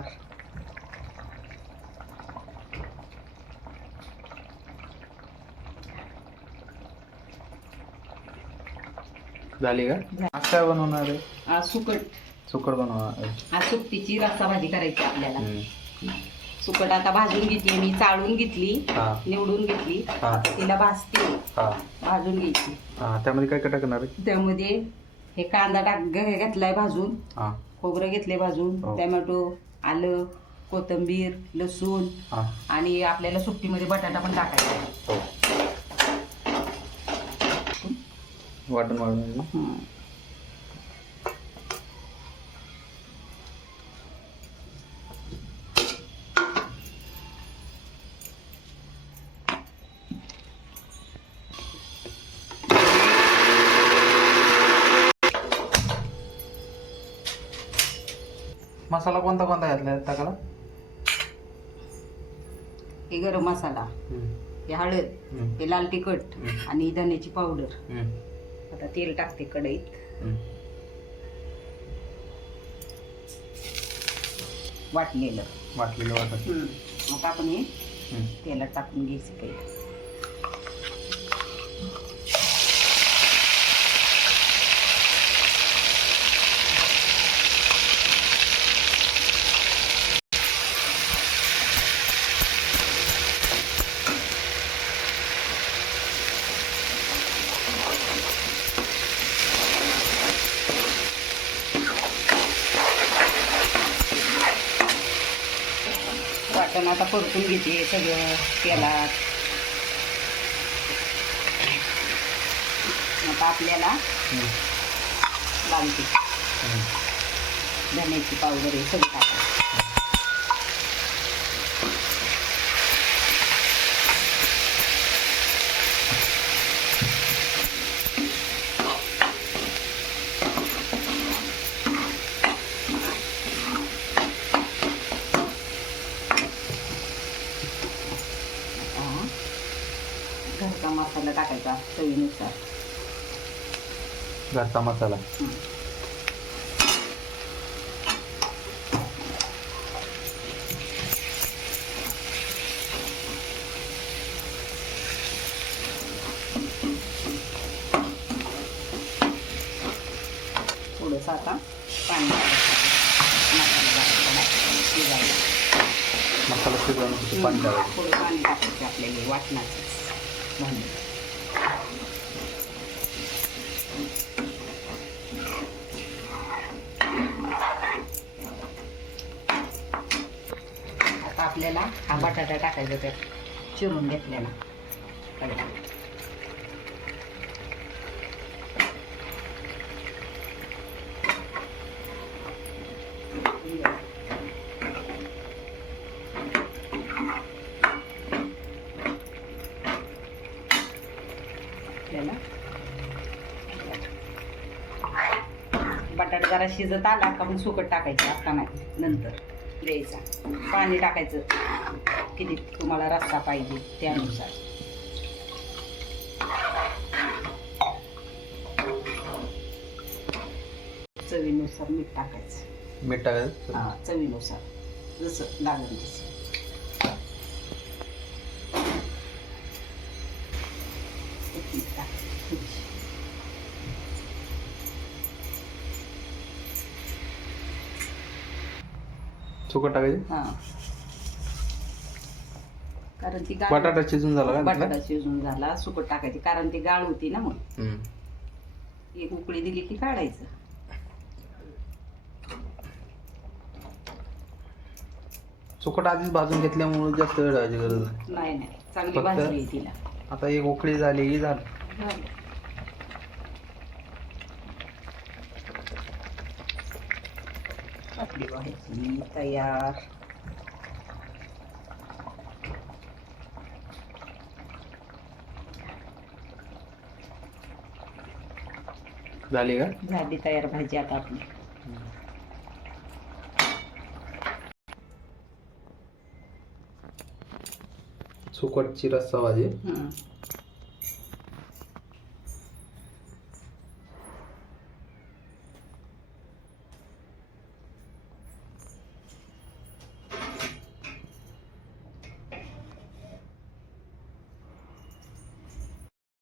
तयार. झाली का? आज काय बनवणार आहे? आज सुकट बनवणार आहे. आज सुकटीची रस्सा भाजी करायची आपल्याला. सुकट आता भाजून घेतली मी, चाळून घेतली, निवडून घेतली, तिला भाजते, भाजून घ्यायची. त्यामध्ये काय काय टाकणार आहे? त्यामध्ये हे कांदा घेतलाय भाजून, खोबरं घेतले भाजून, टोमॅटो, आलं, कोथिंबीर, लसूण आणि आपल्याला सुकटीमध्ये बटाटा पण टाकायचा. वाटून मसाला कोणता घातला टाकाला? हे गरम मसाला, हे हळद, हे लाल तिखट आणि धन्याची पावडर. आता तेल टाकते कढईत. वाटलेलं मग आपण हे तेलात टाकून घ्यायचं काही. वाटण आता परतून घेते सगळं तेलात. आता आपल्याला लाल तिखट, धन्याची पावडर हे सगळं टाकायचं. घरचा मसाला टाकायचा चवीनुसार. घरचा मसाला थोडंसं आता पाणी मसाला शिजवण्यासाठी पाणी टाकायचं. थोडं पाणी टाकायचं आपल्याला वाटणाचं भांडे. आता आपल्याला हा बटाटा टाकायचा त्यात चिरून घेतलेला. बटाटा जरा शिजत आला का मग सुकट टाकायचं. आता नाही, नंतर द्यायचा. पाणी टाकायचं किती तुम्हाला रस्सा पाहिजे त्यानुसार. चवीनुसार मीठ टाकायचं. चवीनुसार जसं लागेल तसं. सुकट टाकायचं. कारण ती बटाटा शिजून झाला का? बटाटा शिजून झाला. सुकट टाकायची कारण ती गाळ होती ना. मग एक उकळी दिली की काढायचं. सुकट आधीच भाजून घेतल्यामुळे जास्त वेळ लावायची गरज नाही. चांगली भाजली तिला. आता एक उकळी झाली झालं. आपली भाजी तयार. झाली का? झाली तयार भाजी आता आपली. सुकटची रस्सा भाजी.